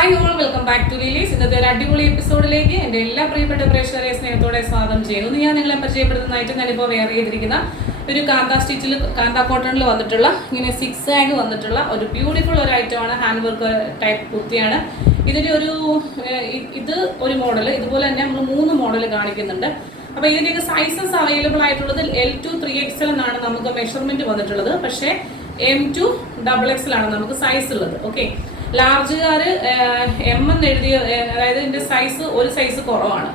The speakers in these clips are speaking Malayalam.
Hi all, welcome back to release. ഇന്നത്തെ ഒരു അടിപൊളി എപ്പിസോഡിലേക്ക് എൻ്റെ എല്ലാ പ്രിയപ്പെട്ട പ്രേക്ഷകരെ സ്നേഹത്തോടെ സ്വാഗതം ചെയ്യുന്നു. ഞാൻ നിങ്ങളെ പരിചയപ്പെടുത്തുന്നതായിട്ട് ഞാനിപ്പോൾ വെയർ ചെയ്തിരിക്കുന്ന ഒരു കാന്ത സ്റ്റിച്ചിൽ കാന്ത കോട്ടണിൽ വന്നിട്ടുള്ള ഇങ്ങനെ 6 ആഗ് വന്നിട്ടുള്ള ഒരു ബ്യൂട്ടിഫുൾ ഒരു ഐറ്റമാണ്. ഹാൻഡ് വർക്ക് ടൈപ്പ് കുർത്തിയാണ്. ഇതിൻ്റെ ഇത് ഒരു മോഡൽ, ഇതുപോലെ തന്നെ നമ്മൾ 3 മോഡൽ കാണിക്കുന്നുണ്ട്. അപ്പോൾ ഇതിൻ്റെയൊക്കെ സൈസസ് അവൈലബിൾ ആയിട്ടുള്ളത് L2 3XL എന്നാണ് നമുക്ക് മെഷർമെൻറ്റ് വന്നിട്ടുള്ളത്. പക്ഷേ M2 XXL ആണ് നമുക്ക് സൈസ് ഉള്ളത്. ഓക്കെ, ലാർജുകാർ M എന്ന് എഴുതിയ, അതായത് ഇതിൻ്റെ സൈസ് ഒരു സൈസ് കുറവാണ്.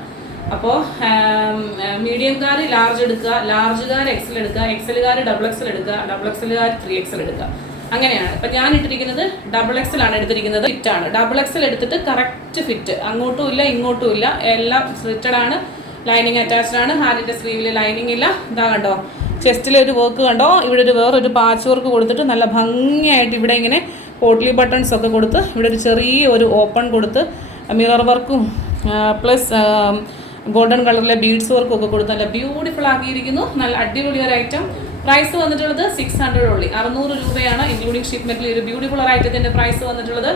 അപ്പോൾ മീഡിയംകാർ ലാർജ് എടുക്കുക, ലാർജുകാർ XL എടുക്കുക, XLകാർ XXL എടുക്കുക, XXLകാർ 3XL എടുക്കുക. അങ്ങനെയാണ്. ഇപ്പം ഞാൻ ഇട്ടിരിക്കുന്നത് XXL ആണ് എടുത്തിരിക്കുന്നത്. ഫിറ്റാണ്. XXL എടുത്തിട്ട് കറക്റ്റ് ഫിറ്റ്, അങ്ങോട്ടും ഇല്ല ഇങ്ങോട്ടും ഇല്ല, എല്ലാം സ്ലിറ്റഡ് ആണ്. ലൈനിങ് അറ്റാച്ച്ഡ് ആണ്. ഹാൻഡിൻ്റെ സ്ലീവിൽ ലൈനിങ് ഇല്ല. ഇതാ കണ്ടോ, ചെസ്റ്റിലെ ഒരു വർക്ക് കണ്ടോ, ഇവിടെ ഒരു വേറൊരു പാച്ച് വർക്ക് കൊടുത്തിട്ട് നല്ല ഭംഗിയായിട്ട് ഇവിടെ ഇങ്ങനെ പോട്ട്ലി ബട്ടൺസ് ഒക്കെ കൊടുത്ത് ഇവിടെ ഒരു ചെറിയ ഒരു ഓപ്പൺ കൊടുത്ത് മിറർ വർക്കും പ്ലസ് ഗോൾഡൻ കളറിലെ ബീഡ്സ് വർക്കും ഒക്കെ കൊടുത്ത് നല്ല ബ്യൂട്ടിഫുൾ ആക്കിയിരിക്കുന്നു. നല്ല അടിപൊളി ഒരു ഐറ്റം. പ്രൈസ് വന്നിട്ടുള്ളത് 600 ഉള്ളി, 600 രൂപയാണ് ഇൻക്ലൂഡിങ് ഷിപ്മെൻറ്റിൽ. ഒരു ബ്യൂട്ടിഫുൾ ഐറ്റത്തിൻ്റെ പ്രൈസ് വന്നിട്ടുള്ളത്.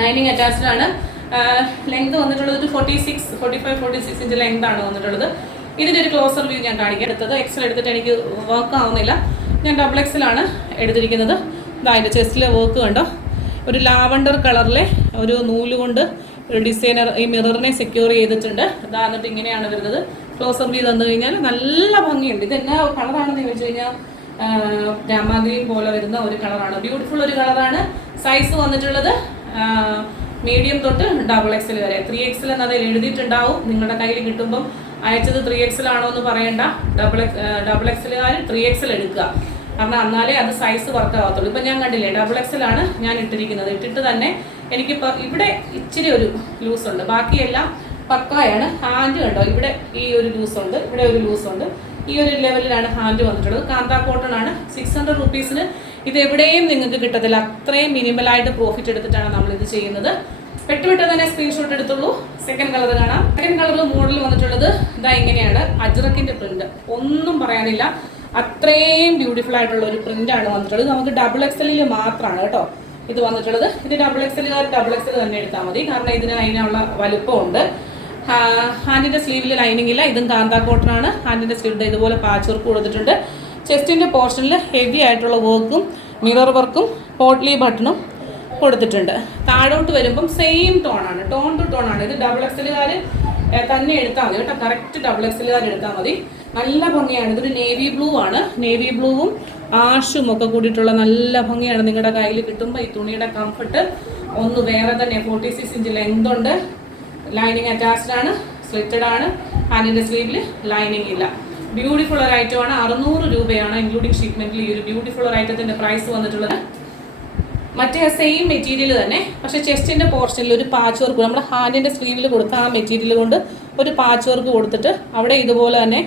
ലൈനിങ് അറ്റാച്ച്ഡ് ആണ്. ലെങ്ത് വന്നിട്ടുള്ളത് 45-46 ഇഞ്ച് ലെങ്ത് ആണ് വന്നിട്ടുള്ളത്. ഇതിൻ്റെ ഒരു ക്ലോസർ വ്യൂ ഞാൻ കാണിക്കാം. എടുത്തത് XL എടുത്തിട്ട് എനിക്ക് വർക്ക് ആവുന്നില്ല. ഞാൻ XXL ആണ് എടുത്തിരിക്കുന്നത്. ഇതാ അതിൻ്റെ ചെസ്റ്റിലെ വർക്ക് കണ്ടോ, ഒരു ലാവണ്ടർ കളറിലെ ഒരു നൂല് കൊണ്ട് ഒരു ഡിസൈനർ ഈ മിററിനെ സെക്യൂർ ചെയ്തിട്ടുണ്ട്. ഇതാ എന്നിട്ട് ഇങ്ങനെയാണ് വരുന്നത്. ക്ലോസർ വ്യൂ തന്നു കഴിഞ്ഞാൽ നല്ല ഭംഗിയുണ്ട്. ഇത് എന്നാ കളറാണെന്ന് ചോദിച്ചു കഴിഞ്ഞാൽ രാമാഗ്രീൻ പോലെ വരുന്ന ഒരു കളറാണ്. ബ്യൂട്ടിഫുൾ ഒരു കളറാണ്. സൈസ് വന്നിട്ടുള്ളത് മീഡിയം തൊട്ട് XXL വരെ. 3XL എന്ന് അതിൽ എഴുതിയിട്ടുണ്ടാവും. നിങ്ങളുടെ കയ്യിൽ കിട്ടുമ്പം അയച്ചത് 3XL ആണോ എന്ന് പറയണ്ട. XXLകാർ 3XL എടുക്കുക, കാരണം എന്നാലേ അത് സൈസ് വർക്ക് ആകത്തുള്ളൂ. ഇപ്പം ഞാൻ കണ്ടില്ലേ, XXL ആണ് ഞാൻ ഇട്ടിരിക്കുന്നത്. ഇട്ടിട്ട് തന്നെ എനിക്കിപ്പോൾ ഇവിടെ ഇച്ചിരി ഒരു ലൂസുണ്ട്, ബാക്കിയെല്ലാം പക്കായാണ്. ഹാൻഡ് കണ്ടോ, ഇവിടെ ഈ ഒരു ലൂസുണ്ട്, ഇവിടെ ഒരു ലൂസുണ്ട്. ഈ ഒരു ലെവലിലാണ് ഹാൻഡ് വന്നിട്ടുള്ളത്. കാന്ത കോട്ടൺ ആണ്. 600 റുപ്പീസിന് ഇത് എവിടെയും നിങ്ങൾക്ക് കിട്ടത്തില്ല. അത്രയും മിനിമലായിട്ട് പ്രോഫിറ്റ് എടുത്തിട്ടാണ് നമ്മളിത് ചെയ്യുന്നത്. പെട്ടെന്ന് തന്നെ സ്ക്രീൻഷോട്ട് എടുത്തുള്ളൂ. സെക്കൻഡ് കളർ കാണാം. സെക്കൻഡ് കളറിൽ മോഡൽ വന്നിട്ടുള്ളത് ഇതാ ഇങ്ങനെയാണ്. അജ്രക്കിൻ്റെ പ്രിന്റ് ഒന്നും പറയാനില്ല, അത്രയും ബ്യൂട്ടിഫുൾ ആയിട്ടുള്ള ഒരു പ്രിന്റാണ് വന്നിട്ടുള്ളത്. നമുക്ക് XXL മാത്രമാണ് കേട്ടോ ഇത് വന്നിട്ടുള്ളത്. ഇത് XXL തന്നെ എടുത്താൽ മതി, കാരണം ഇതിന് അതിനുള്ള വലുപ്പമുണ്ട്. ഹാൻഡിൻ്റെ സ്ലീവിൽ ലൈനിങ് ഇല്ല. ഇതും കാന്ത കോട്ടൺ ആണ്. ഹാൻഡിൻ്റെ സ്ലീവിൽ ഇതുപോലെ പാച്ച് വർക്ക് കൊടുത്തിട്ടുണ്ട്. ചെസ്റ്റിൻ്റെ പോർഷനിൽ ഹെവി ആയിട്ടുള്ള വർക്കും മിറർ വർക്കും പോട്ട്ലി ബട്ടണും കൊടുത്തിട്ടുണ്ട്. താഴോട്ട് വരുമ്പം സെയിം ടോണാണ്, ടോൺ ടു ടോൺ ആണ്. ഇത് XXLകാർ തന്നെ എടുത്താൽ മതി കേട്ടോ, കറക്റ്റ് XXLകാർ എടുത്താൽ മതി. നല്ല ഭംഗിയാണ്. ഇതൊരു നേവി ബ്ലൂ ആണ്. നേവി ബ്ലൂവും ആഷും ഒക്കെ കൂടിയിട്ടുള്ള നല്ല ഭംഗിയാണ്. നിങ്ങളുടെ കയ്യിൽ കിട്ടുമ്പോൾ ഈ തുണിയുടെ കംഫർട്ട് ഒന്ന് വേറെ തന്നെ. 46 ഇഞ്ച് ലെങ്ത് ഉണ്ട്. ലൈനിങ് അറ്റാച്ച്ഡ് ആണ്, സ്ലിറ്റഡ് ആണ്. ഹാൻഡിൻ്റെ സ്ലീവിൽ ലൈനിങ് ഇല്ല. ബ്യൂട്ടിഫുൾ ഒരു ഐറ്റമാണ്. 600 രൂപയാണ് ഇൻക്ലൂഡിങ് ഷിപ്മെൻറ്റിൽ ഈ ഒരു ബ്യൂട്ടിഫുൾ ഒരു ഐറ്റത്തിൻ്റെ പ്രൈസ് വന്നിട്ടുള്ളത്. മറ്റേ സെയിം മെറ്റീരിയൽ തന്നെ, പക്ഷേ ചെസ്റ്റിൻ്റെ പോർഷനിൽ ഒരു പാച്ച് വർക്ക്, നമ്മുടെ ഹാൻഡിൻ്റെ സ്ലീവിൽ കൊടുത്ത ആ മെറ്റീരിയൽ കൊണ്ട് ഒരു പാച്ച് വർക്ക് കൊടുത്തിട്ട് അവിടെ ഇതുപോലെ തന്നെ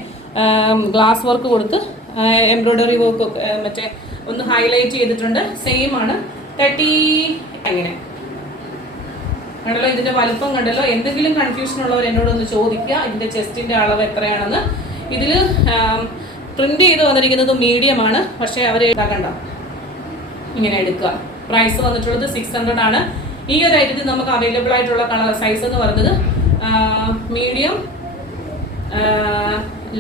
ഗ്ലാസ് വർക്ക് കൊടുത്ത് എംബ്രോയ്ഡറി വർക്ക് ഒക്കെ മറ്റേ ഒന്ന് ഹൈലൈറ്റ് ചെയ്തിട്ടുണ്ട്. സെയിം ആണ്. 30 അങ്ങനെ കണ്ടല്ലോ. ഇതിൻ്റെ വലുപ്പം കണ്ടല്ലോ. എന്തെങ്കിലും കൺഫ്യൂഷൻ ഉള്ളവർ എന്നോടൊന്ന് ചോദിക്കുക, ഇതിൻ്റെ ചെസ്റ്റിൻ്റെ അളവ് എത്രയാണെന്ന്. ഇതിൽ പ്രിന്റ് ചെയ്ത് വന്നിരിക്കുന്നത് മീഡിയം ആണ്, പക്ഷേ അവർ കണ്ട ഇങ്ങനെ എടുക്കുക. പ്രൈസ് വന്നിട്ടുള്ളത് 600 ആണ്. ഈ ഒരു ഐറ്റത്തിൽ നമുക്ക് അവൈലബിൾ ആയിട്ടുള്ള കളർ സൈസ് എന്ന് പറയുന്നത് മീഡിയം,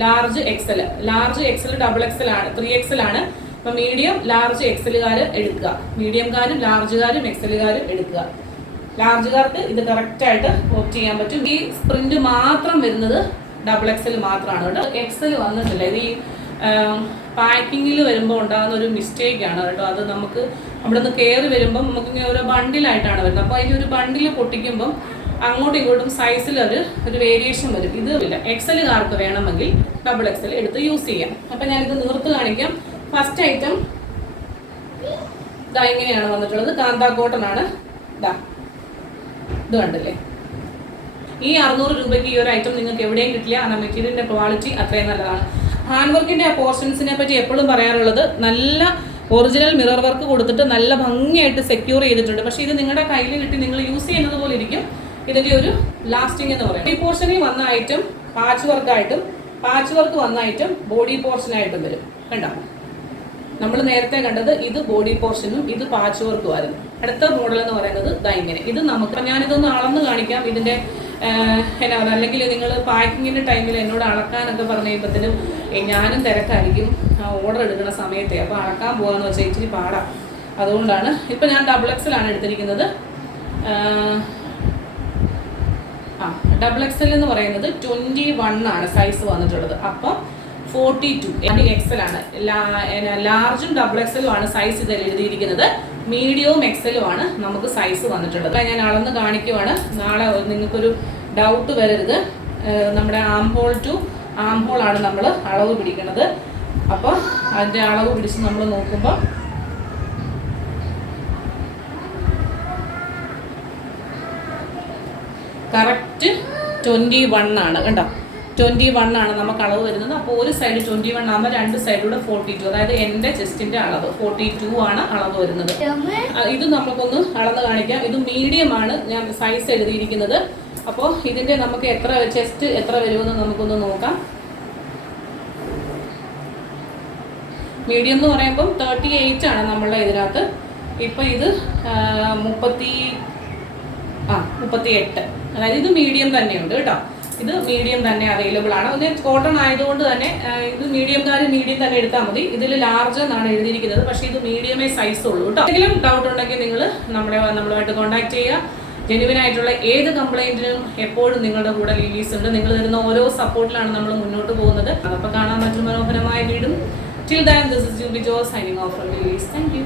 ലാർജ് XL XXL ആണ്, 3XL ആണ്. അപ്പം മീഡിയം ലാർജ് XLകാർ എടുക്കുക, മീഡിയംകാരും ലാർജുകാരും XLകാരും എടുക്കുക. ലാർജുകാർക്ക് ഇത് കറക്റ്റായിട്ട് ഓപ്റ്റ് ചെയ്യാൻ പറ്റും. ഈ പ്രിന്റ് മാത്രം വരുന്നത് XXL മാത്രമാണ് കേട്ടോ. XL വന്നിട്ടില്ല. ഇത് ഈ പാക്കിങ്ങിൽ വരുമ്പോൾ ഉണ്ടാകുന്ന ഒരു മിസ്റ്റേക്കാണ് കേട്ടോ. അത് നമുക്ക് അവിടെ നിന്ന് കയറി വരുമ്പം നമുക്കിങ്ങനെ ഓരോ ബണ്ടിലായിട്ടാണ് വരുന്നത്. അപ്പോൾ അതിൻ്റെ ഒരു ബണ്ടിൽ പൊട്ടിക്കുമ്പം അങ്ങോട്ടും ഇങ്ങോട്ടും സൈസിൽ ഒരു വേരിയേഷൻ വരും. ഇത് ഇല്ല. XLകാർക്ക് വേണമെങ്കിൽ XXL എടുത്ത് യൂസ് ചെയ്യാം. അപ്പം ഞാനിത് നീർത്ത് കാണിക്കാം. ഫസ്റ്റ് ഐറ്റം ഇതാ ഇങ്ങനെയാണ് വന്നിട്ടുള്ളത്. കാന്ത കോട്ടൺ ആണ്. ഇതാ ഇത് കണ്ടില്ലേ. ഈ 600 രൂപയ്ക്ക് ഈ ഒരു ഐറ്റം നിങ്ങൾക്ക് എവിടെയും കിട്ടില്ല. കാരണം മെറ്റീരിയലിൻ്റെ ക്വാളിറ്റി അത്രയും നല്ലതാണ്. ഹാൻഡ് വർക്കിൻ്റെ ആ പോർഷൻസിനെ പറ്റി എപ്പോഴും പറയാറുള്ളത്, നല്ല ഒറിജിനൽ മിറർ വർക്ക് കൊടുത്തിട്ട് നല്ല ഭംഗിയായിട്ട് സെക്യൂർ ചെയ്തിട്ടുണ്ട്. പക്ഷേ ഇത് നിങ്ങളുടെ കയ്യിൽ കിട്ടി നിങ്ങൾ യൂസ് ചെയ്യുന്നത് പോലെ ഇരിക്കും. ഇതിൻ്റെ ഒരു ലാസ്റ്റിംഗ് എന്ന് പറയും. ഈ പോർഷനിൽ വന്ന ഐറ്റം പാച്ച് വർക്ക് വന്ന ഐറ്റം ബോഡി പോർഷനായിട്ടും വരും. കണ്ടോ, നമ്മൾ നേരത്തെ കണ്ടത് ഇത് ബോഡി പോർഷനും ഇത് പാച്ച് വർക്കും ആയിരുന്നു. അടുത്ത മോഡൽ എന്ന് പറയുന്നത് ഇതാ ഇങ്ങനെ. ഇത് നമുക്ക് ഞാനിതൊന്ന് അളന്ന് കാണിക്കാം. ഇതിൻ്റെ എന്നാ പറയുക, അല്ലെങ്കിൽ നിങ്ങൾ പാക്കിങ്ങിൻ്റെ ടൈമിൽ എന്നോട് അളക്കാനൊക്കെ പറഞ്ഞു കഴിയുമ്പോഴത്തേനും ഞാനും തിരക്കായിരിക്കും ഓർഡർ എടുക്കുന്ന സമയത്തെ. അപ്പോൾ അളക്കാൻ പോകാമെന്ന് വെച്ചാൽ ഇച്ചിരി പാടാം. അതുകൊണ്ടാണ് ഇപ്പം ഞാൻ XXL ആണ് എടുത്തിരിക്കുന്നത്. XXL എന്ന് പറയുന്നത് 21 ആണ് സൈസ് വന്നിട്ടുള്ളത്. അപ്പം 42 XL ആണ്. ലാർജും XXL ആണ് സൈസ് ഇതിൽ എഴുതിയിരിക്കുന്നത്. മീഡിയവും XL ആണ് നമുക്ക് സൈസ് വന്നിട്ടുള്ളത്. ഞാൻ അളന്ന് കാണിക്കുവാണ്. നാളെ നിങ്ങൾക്കൊരു ഡൗട്ട് വരരുത്. നമ്മുടെ armhole to armhole ആണ് നമ്മൾ അളവ് പിടിക്കുന്നത്. അപ്പോൾ അതിൻ്റെ അളവ് പിടിച്ച് നമ്മൾ നോക്കുമ്പോൾ കറക്റ്റ് 21 ആണ് കേട്ടോ. 21 ആണ് നമുക്ക് അളവ് വരുന്നത്. അപ്പോൾ ഒരു സൈഡ് 21 ആകുമ്പോൾ രണ്ട് സൈഡിലൂടെ 42, അതായത് എൻ്റെ ചെസ്റ്റിൻ്റെ അളവ് 42 ആണ് അളവ് വരുന്നത്. ഇത് നമുക്കൊന്ന് അളന്ന് കാണിക്കാം. ഇത് മീഡിയം ആണ് ഞാൻ സൈസ് എഴുതിയിരിക്കുന്നത്. അപ്പോൾ ഇതിൻ്റെ നമുക്ക് എത്ര ചെസ്റ്റ് എത്ര വരുമെന്ന് നമുക്കൊന്ന് നോക്കാം. മീഡിയം എന്ന് പറയുമ്പം 38 ആണ് നമ്മളുടെ ഇതിനകത്ത്. ഇപ്പം ഇത് 38, അതായത് ഇത് മീഡിയം തന്നെയുണ്ട് കേട്ടോ. ഇത് മീഡിയം തന്നെ അവൈലബിൾ ആണ്. ഇത് കോട്ടൺ ആയതുകൊണ്ട് തന്നെ ഇത് മീഡിയം തന്നെ എടുത്താൽ മതി. ഇതിൽ ലാർജ് എന്നാണ് എഴുതിയിരിക്കുന്നത്, പക്ഷേ ഇത് മീഡിയമേ സൈസ് ഉള്ളൂ കേട്ടോ. എന്തെങ്കിലും ഡൗട്ട് ഉണ്ടെങ്കിൽ നിങ്ങൾ നമ്മളുമായിട്ട് കോൺടാക്ട് ചെയ്യുക. ജെന്യുവിൻ ആയിട്ടുള്ള ഏത് കംപ്ലൈൻറ്റിനും എപ്പോഴും നിങ്ങളുടെ കൂടെ ലിലീസ് ഉണ്ട്. നിങ്ങൾ തരുന്ന ഓരോ സപ്പോർട്ടിലാണ് നമ്മൾ മുന്നോട്ട് പോകുന്നത്. അപ്പോൾ കാണാൻ മറ്റൊരു മനോഹരമായ വീടും. Till then, this is Juby Jo signing off from Lilies. Thank you.